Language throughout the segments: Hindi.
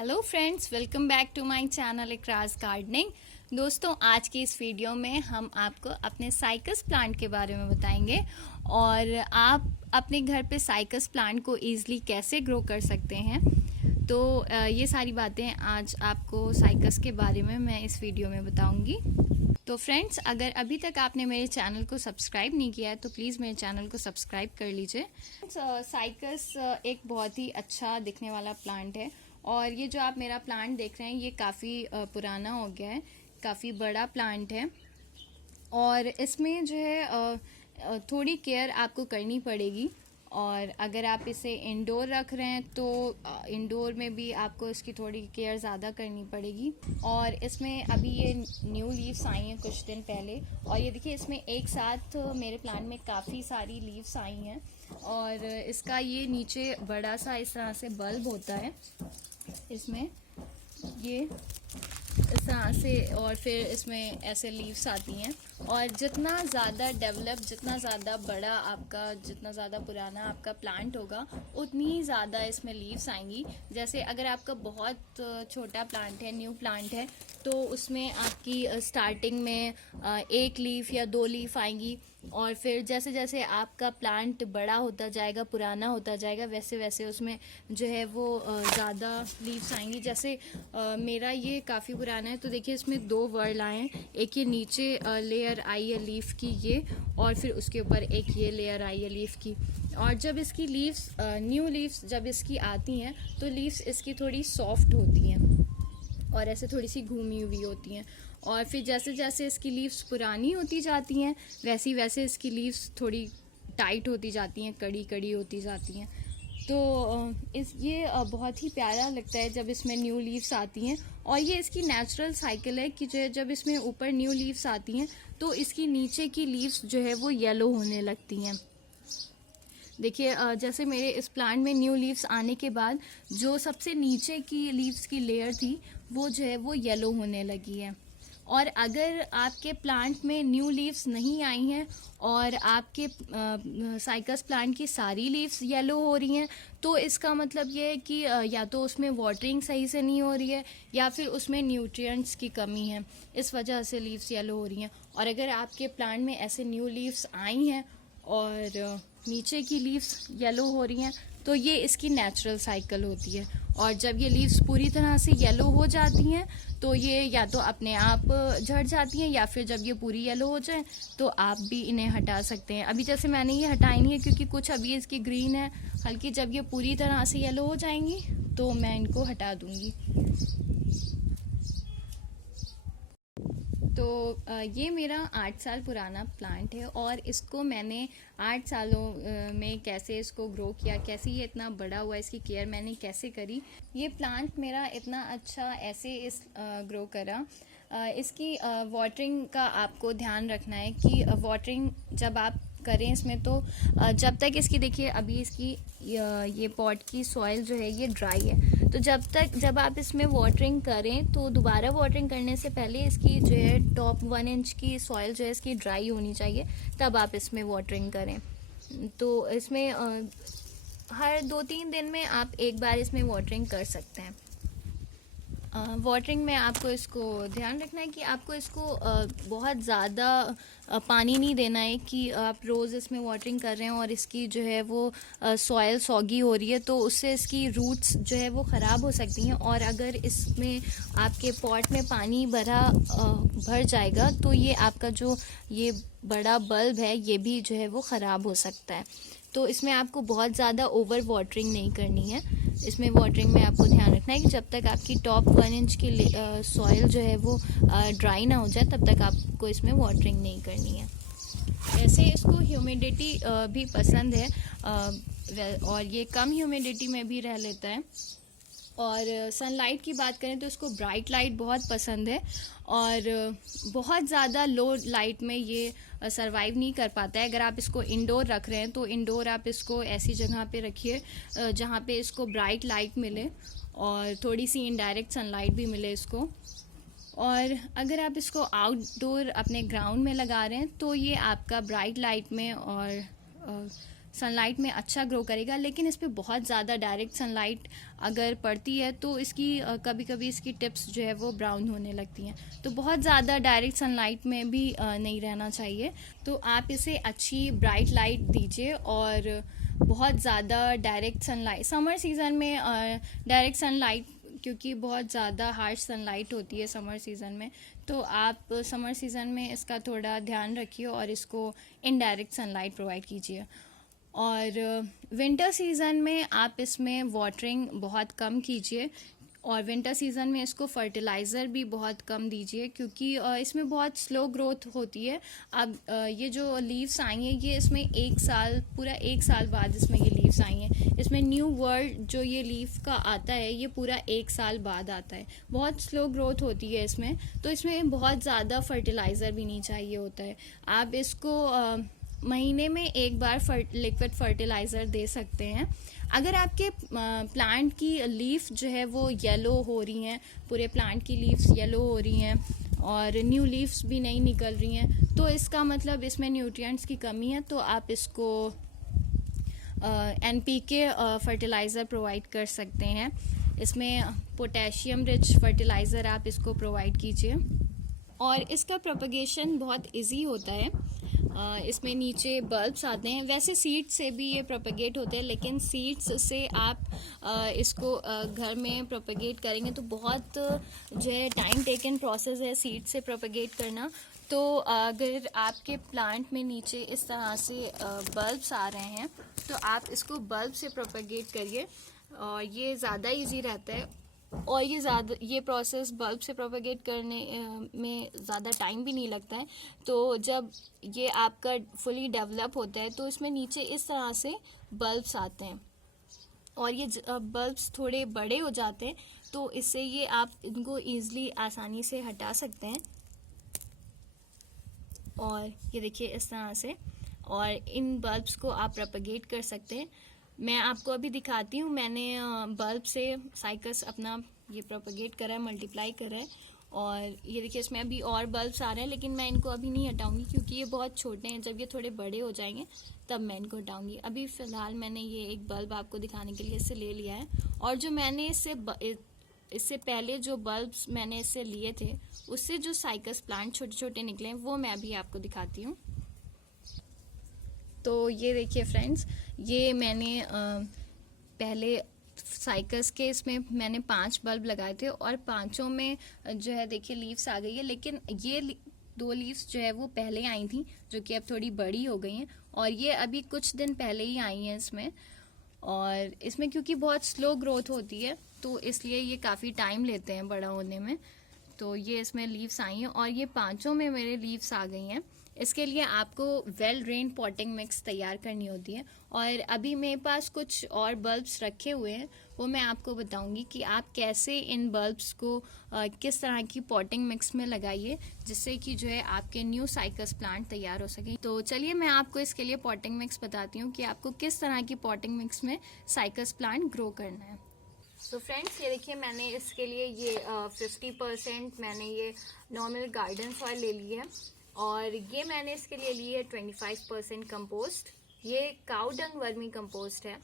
Hello friends, welcome back to my channel इकराज गार्डनिंग। दोस्तों, आज की इस वीडियो में हम आपको अपने साइकस प्लांट के बारे में बताएंगे और आप अपने घर पे साइकस प्लांट को ईजिली कैसे ग्रो कर सकते हैं। तो ये सारी बातें आज आपको साइकस के बारे में मैं इस वीडियो में बताऊंगी। तो फ्रेंड्स, अगर अभी तक आपने मेरे चैनल को सब्सक्राइब नहीं किया है तो प्लीज़ मेरे चैनल को सब्सक्राइब कर लीजिए। साइकस एक बहुत ही अच्छा दिखने वाला प्लांट है और ये जो आप मेरा प्लांट देख रहे हैं ये काफ़ी पुराना हो गया है, काफ़ी बड़ा प्लांट है और इसमें जो है थोड़ी केयर आपको करनी पड़ेगी। और अगर आप इसे इंडोर रख रहे हैं तो इंडोर में भी आपको इसकी थोड़ी केयर ज़्यादा करनी पड़ेगी। और इसमें अभी ये न्यू लीव्स आई हैं कुछ दिन पहले और ये देखिए इसमें एक साथ मेरे प्लांट में काफ़ी सारी लीव्स आई हैं और इसका ये नीचे बड़ा सा इस तरह से बल्ब होता है, इसमें ये इस तरह से और फिर इसमें ऐसे लीव्स आती हैं। और जितना ज़्यादा डेवलप, जितना ज़्यादा बड़ा आपका, जितना ज़्यादा पुराना आपका प्लांट होगा उतनी ज़्यादा इसमें लीव्स आएंगी। जैसे अगर आपका बहुत छोटा प्लांट है, न्यू प्लांट है, तो उसमें आपकी स्टार्टिंग में एक लीफ या दो लीफ आएंगी और फिर जैसे जैसे आपका प्लांट बड़ा होता जाएगा, पुराना होता जाएगा, वैसे वैसे उसमें जो है वो ज़्यादा लीव्स आएंगी। जैसे मेरा ये काफ़ी पुराना है तो देखिए इसमें दो वर्ल आए हैं, एक ये नीचे लेयर आई है लीफ की ये, और फिर उसके ऊपर एक ये लेयर आई है लीफ की। और जब इसकी लीव्स न्यू लीव्स जब इसकी आती हैं तो लीव्स इसकी थोड़ी सॉफ्ट होती हैं और ऐसे थोड़ी सी घूमी हुई होती हैं। और फिर जैसे जैसे इसकी लीव्स पुरानी होती जाती हैं वैसी वैसे इसकी लीव्स थोड़ी टाइट होती जाती हैं, कड़ी कड़ी होती जाती हैं। तो ये बहुत ही प्यारा लगता है जब इसमें न्यू लीव्स आती हैं। और ये इसकी नेचुरल साइकिल है कि जब इसमें ऊपर न्यू लीव्स आती हैं तो इसकी नीचे की लीव्स जो है वो येलो होने लगती हैं। देखिए जैसे मेरे इस प्लांट में न्यू लीव्स आने के बाद जो सबसे नीचे की लीव्स की लेयर थी वो जो है वो येलो होने लगी है। और अगर आपके प्लांट में न्यू लीव्स नहीं आई हैं और आपके साइकस प्लांट की सारी लीव्स येलो हो रही हैं तो इसका मतलब ये है कि या तो उसमें वाटरिंग सही से नहीं हो रही है या फिर उसमें न्यूट्रिएंट्स की कमी है, इस वजह से लीव्स येलो हो रही हैं। और अगर आपके प्लांट में ऐसे न्यू लीव्स आई हैं और नीचे की लीव्स येलो हो रही हैं तो ये इसकी नेचुरल साइकिल होती है। और जब ये लीव्स पूरी तरह से येलो हो जाती हैं तो ये या तो अपने आप झड़ जाती हैं या फिर जब ये पूरी येलो हो जाए तो आप भी इन्हें हटा सकते हैं। अभी जैसे मैंने ये हटाई नहीं है क्योंकि कुछ अभी इसकी ग्रीन है हल्की, जब ये पूरी तरह से येलो हो जाएंगी तो मैं इनको हटा दूंगी। तो ये मेरा 8 साल पुराना प्लांट है और इसको मैंने 8 सालों में कैसे इसको ग्रो किया, कैसे ये इतना बड़ा हुआ, इसकी केयर मैंने कैसे करी, ये प्लांट मेरा इतना अच्छा ऐसे ग्रो करा। इसकी वाटरिंग का आपको ध्यान रखना है कि वाटरिंग जब आप करें इसमें तो जब तक इसकी, देखिए अभी इसकी ये पॉट की सॉइल जो है ये ड्राई है, तो जब आप इसमें वाटरिंग करें तो दोबारा वाटरिंग करने से पहले इसकी जो है टॉप 1 इंच की सॉइल जो है इसकी ड्राई होनी चाहिए, तब आप इसमें वाटरिंग करें। तो इसमें हर 2-3 दिन में आप एक बार इसमें वाटरिंग कर सकते हैं। वाटरिंग में आपको इसको ध्यान रखना है कि आपको इसको बहुत ज़्यादा पानी नहीं देना है कि आप रोज़ इसमें वाटरिंग कर रहे हैं और इसकी जो है वो सॉइल सॉगी हो रही है तो उससे इसकी रूट्स जो है वो ख़राब हो सकती हैं। और अगर इसमें आपके पॉट में पानी भर जाएगा तो ये आपका जो ये बड़ा बल्ब है ये भी जो है वो ख़राब हो सकता है। तो इसमें आपको बहुत ज़्यादा ओवर वाटरिंग नहीं करनी है। इसमें वाटरिंग में आपको ध्यान रखना है कि जब तक आपकी टॉप 1 इंच की सॉइल जो है वो ड्राई ना हो जाए तब तक आपको इसमें वाटरिंग नहीं करनी है। ऐसे इसको ह्यूमिडिटी भी पसंद है और ये कम ह्यूमिडिटी में भी रह लेता है। और सनलाइट की बात करें तो इसको ब्राइट लाइट बहुत पसंद है और बहुत ज़्यादा लो लाइट में ये सरवाइव नहीं कर पाता है। अगर आप इसको इंडोर रख रहे हैं तो इंडोर आप इसको ऐसी जगह पे रखिए जहाँ पे इसको ब्राइट लाइट मिले और थोड़ी सी इनडायरेक्ट सनलाइट भी मिले इसको। और अगर आप इसको आउटडोर अपने ग्राउंड में लगा रहे हैं तो ये आपका ब्राइट लाइट में और सनलाइट में अच्छा ग्रो करेगा, लेकिन इस पर बहुत ज़्यादा डायरेक्ट सनलाइट अगर पड़ती है तो इसकी कभी कभी इसकी टिप्स जो है वो ब्राउन होने लगती हैं। तो बहुत ज़्यादा डायरेक्ट सनलाइट में भी नहीं रहना चाहिए। तो आप इसे अच्छी ब्राइट लाइट दीजिए, और बहुत ज़्यादा डायरेक्ट सनलाइट समर सीज़न में डायरेक्ट सनलाइट, क्योंकि बहुत ज़्यादा हार्श सनलाइट होती है समर सीज़न में, तो आप समर सीज़न में इसका थोड़ा ध्यान रखिए और इसको इनडायरेक्ट सनलाइट प्रोवाइड कीजिए। और विंटर सीज़न में आप इसमें वाटरिंग बहुत कम कीजिए, और विंटर सीज़न में इसको फर्टिलाइज़र भी बहुत कम दीजिए, क्योंकि इसमें बहुत स्लो ग्रोथ होती है। अब ये जो लीव्स आई हैं ये इसमें पूरा एक साल बाद इसमें ये लीव्स आई हैं। इसमें न्यू वर्ड जो ये लीफ का आता है ये पूरा एक साल बाद आता है। बहुत स्लो ग्रोथ होती है इसमें, तो इसमें बहुत ज़्यादा फर्टिलाइज़र भी नहीं चाहिए होता है। आप इसको महीने में एक बार लिक्विड फर्टिलाइज़र दे सकते हैं। अगर आपके प्लांट की लीफ जो है वो येलो हो रही हैं, पूरे प्लांट की लीव्स येलो हो रही हैं और न्यू लीव्स भी नहीं निकल रही हैं, तो इसका मतलब इसमें न्यूट्रिएंट्स की कमी है। तो आप इसको NPK फर्टिलाइज़र प्रोवाइड कर सकते हैं। इसमें पोटेशियम रिच फर्टिलाइज़र आप इसको प्रोवाइड कीजिए, और इसका प्रोपगेशन बहुत इजी होता है। इसमें नीचे बल्ब्स आते हैं। वैसे सीड्स से भी ये प्रोपगेट होते हैं, लेकिन सीड्स से आप इसको घर में प्रोपगेट करेंगे तो बहुत जो है टाइम टेकन प्रोसेस है सीड से प्रोपगेट करना। तो अगर आपके प्लांट में नीचे इस तरह से बल्ब्स आ रहे हैं तो आप इसको बल्ब से प्रोपगेट करिए, और ये ज़्यादा इजी रहता है। और ये प्रोसेस बल्ब से प्रोपगेट करने में ज़्यादा टाइम भी नहीं लगता है। तो जब ये आपका फुली डेवलप होता है तो इसमें नीचे इस तरह से बल्ब्स आते हैं, और ये बल्ब्स थोड़े बड़े हो जाते हैं, तो इससे ये आप इनको ईज़िली आसानी से हटा सकते हैं। और ये देखिए इस तरह से, और इन बल्ब्स को आप प्रोपगेट कर सकते हैं। मैं आपको अभी दिखाती हूँ, मैंने बल्ब से साइकस अपना ये प्रोपगेट करा है, मल्टीप्लाई करा है। और ये देखिए इसमें अभी और बल्ब्स आ रहे हैं, लेकिन मैं इनको अभी नहीं हटाऊंगी क्योंकि ये बहुत छोटे हैं। जब ये थोड़े बड़े हो जाएंगे तब मैं इनको हटाऊंगी। अभी फ़िलहाल मैंने ये एक बल्ब आपको दिखाने के लिए इससे ले लिया है, और जो मैंने इससे पहले जो बल्ब्स मैंने इससे लिए थे उससे जो साइकस प्लांट छोटे छोटे निकले हैं वो मैं अभी आपको दिखाती हूँ। तो ये देखिए फ्रेंड्स, ये मैंने पहले साइकस के इसमें मैंने 5 बल्ब लगाए थे, और पांचों में जो है देखिए लीव्स आ गई है। लेकिन ये 2 लीव्स जो है वो पहले आई थी, जो कि अब थोड़ी बड़ी हो गई हैं, और ये अभी कुछ दिन पहले ही आई हैं इसमें। और इसमें क्योंकि बहुत स्लो ग्रोथ होती है तो इसलिए ये काफ़ी टाइम लेते हैं बड़ा होने में। तो ये इसमें लीव्स आई हैं, और ये पांचों में मेरे लीव्स आ गई हैं। इसके लिए आपको वेल ड्रेन पॉटिंग मिक्स तैयार करनी होती है, और अभी मेरे पास कुछ और बल्ब्स रखे हुए हैं, वो मैं आपको बताऊंगी कि आप कैसे इन बल्ब्स को किस तरह की पॉटिंग मिक्स में लगाइए, जिससे कि जो है आपके न्यू साइकस प्लांट तैयार हो सके। तो चलिए मैं आपको इसके लिए पॉटिंग मिक्स बताती हूँ कि आपको किस तरह की पॉटिंग मिक्स में साइकस प्लांट ग्रो करना है। तो फ्रेंड्स, ये देखिए मैंने इसके लिए ये 50% मैंने ये नॉर्मल गार्डन सॉइल ले ली है, और ये मैंने इसके लिए ली है 25% कंपोस्ट। ये काउ डंग वर्मी कंपोस्ट है,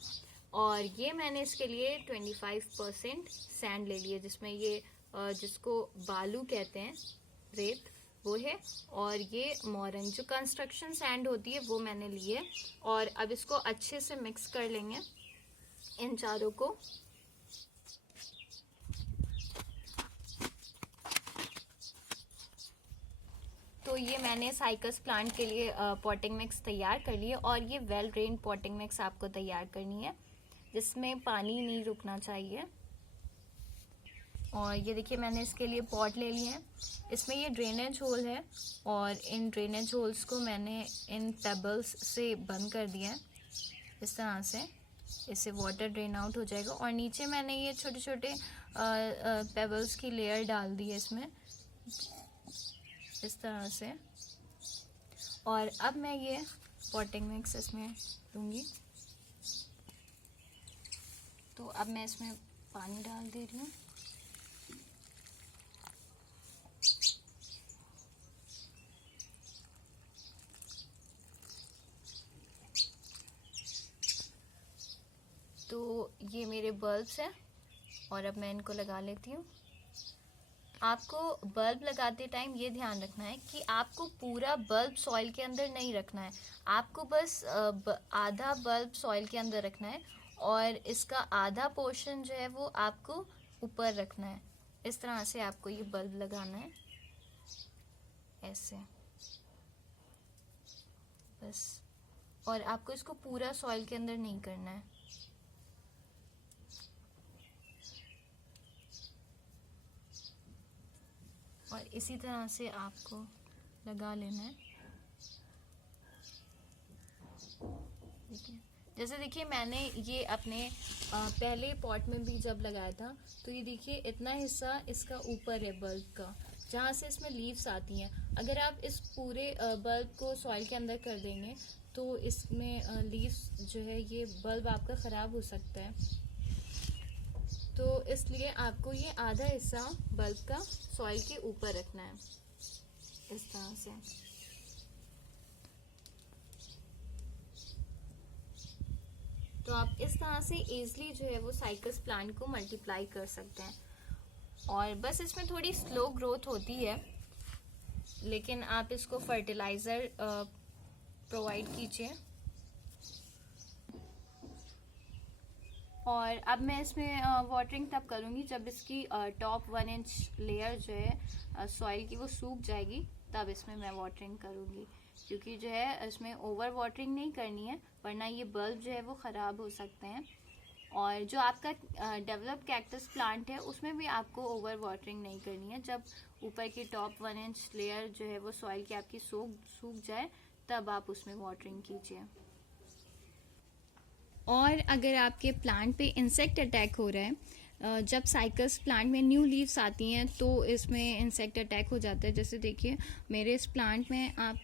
और ये मैंने इसके लिए 25% सैंड ले ली है, जिसमें ये जिसको बालू कहते हैं, रेत, वो है। और ये मोरन जो कंस्ट्रक्शन सैंड होती है वो मैंने ली है। और अब इसको अच्छे से मिक्स कर लेंगे इन चारों को। तो ये मैंने साइकस प्लांट के लिए पॉटिंग मिक्स तैयार कर ली है, और ये वेल ड्रेन पॉटिंग मिक्स आपको तैयार करनी है जिसमें पानी नहीं रुकना चाहिए। और ये देखिए मैंने इसके लिए पॉट ले लिए हैं। इसमें ये ड्रेनेज होल है, और इन ड्रेनेज होल्स को मैंने इन पेबल्स से बंद कर दिया है इस तरह से। इससे वाटर ड्रेन आउट हो जाएगा, और नीचे मैंने ये छोटे छोटे पेबल्स की लेयर डाल दी है इसमें इस तरह से। और अब मैं ये पॉटिंग मिक्स इसमें दूंगी। तो अब मैं इसमें पानी डाल दे रही हूँ। तो ये मेरे बल्ब्स हैं और अब मैं इनको लगा लेती हूँ। आपको बल्ब लगाते टाइम ये ध्यान रखना है कि आपको पूरा बल्ब सॉइल के अंदर नहीं रखना है, आपको बस आधा बल्ब सॉइल के अंदर रखना है और इसका आधा पोर्शन जो है वो आपको ऊपर रखना है। इस तरह से आपको ये बल्ब लगाना है, ऐसे बस। और आपको इसको पूरा सॉइल के अंदर नहीं करना है। और इसी तरह से आपको लगा लेना है। देखिए, जैसे देखिए मैंने ये अपने पहले पॉट में भी जब लगाया था तो ये देखिए इतना हिस्सा इसका ऊपर है बल्ब का, जहाँ से इसमें लीव्स आती हैं। अगर आप इस पूरे बल्ब को सॉइल के अंदर कर देंगे तो इसमें लीव्स जो है ये बल्ब आपका ख़राब हो सकता है। तो इसलिए आपको ये आधा हिस्सा बल्ब का सॉइल के ऊपर रखना है, इस तरह से। तो आप इस तरह से इजीली जो है वो साइकस प्लांट को मल्टीप्लाई कर सकते हैं। और बस इसमें थोड़ी स्लो ग्रोथ होती है, लेकिन आप इसको फर्टिलाइज़र प्रोवाइड कीजिए। और अब मैं इसमें वाटरिंग तब करूँगी जब इसकी टॉप 1 इंच लेयर जो है सॉइल की वो सूख जाएगी, तब इसमें मैं वाटरिंग करूँगी। क्योंकि जो है इसमें ओवर वाटरिंग नहीं करनी है, वरना ये बल्ब जो है वो ख़राब हो सकते हैं। और जो आपका डेवलप कैक्टस प्लांट है उसमें भी आपको ओवर वाटरिंग नहीं करनी है। जब ऊपर की टॉप 1 इंच लेयर जो है वो सॉइल की आपकी सूख जाए, तब आप उसमें वाटरिंग कीजिए। और अगर आपके प्लांट पे इंसेक्ट अटैक हो रहा है, जब साइकस प्लांट में न्यू लीव्स आती हैं तो इसमें इंसेक्ट अटैक हो जाता है। जैसे देखिए मेरे इस प्लांट में आप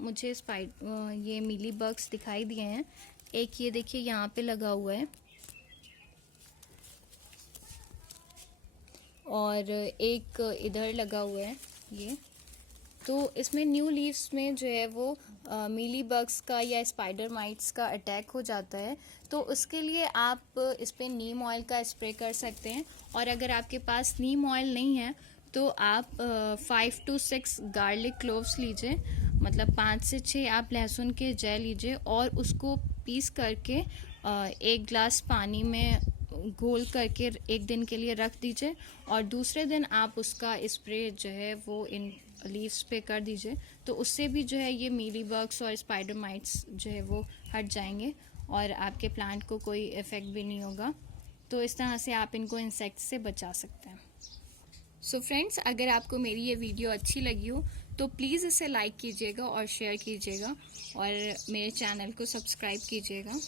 मुझे ये मीली बग्स दिखाई दिए हैं। एक ये देखिए यहाँ पे लगा हुआ है और एक इधर लगा हुआ है ये। तो इसमें न्यू लीव्स में जो है वो मीली बग्स का या स्पाइडर माइट्स का अटैक हो जाता है। तो उसके लिए आप इस पर नीम ऑयल का स्प्रे कर सकते हैं। और अगर आपके पास नीम ऑयल नहीं है तो आप 5 to 6 गार्लिक क्लोव्स लीजिए, मतलब 5 से 6 आप लहसुन के जय लीजिए और उसको पीस करके 1 ग्लास पानी में घोल करके 1 दिन के लिए रख दीजिए और दूसरे दिन आप उसका स्प्रे जो है वो इन लीव्स पे कर दीजिए। तो उससे भी जो है ये मीली बग्स और स्पाइडर माइट्स जो है वो हट जाएंगे और आपके प्लांट को कोई इफ़ेक्ट भी नहीं होगा। तो इस तरह से आप इनको इंसेक्ट से बचा सकते हैं। सो फ्रेंड्स, अगर आपको मेरी ये वीडियो अच्छी लगी हो तो प्लीज़ इसे लाइक कीजिएगा और शेयर कीजिएगा और मेरे चैनल को सब्सक्राइब कीजिएगा।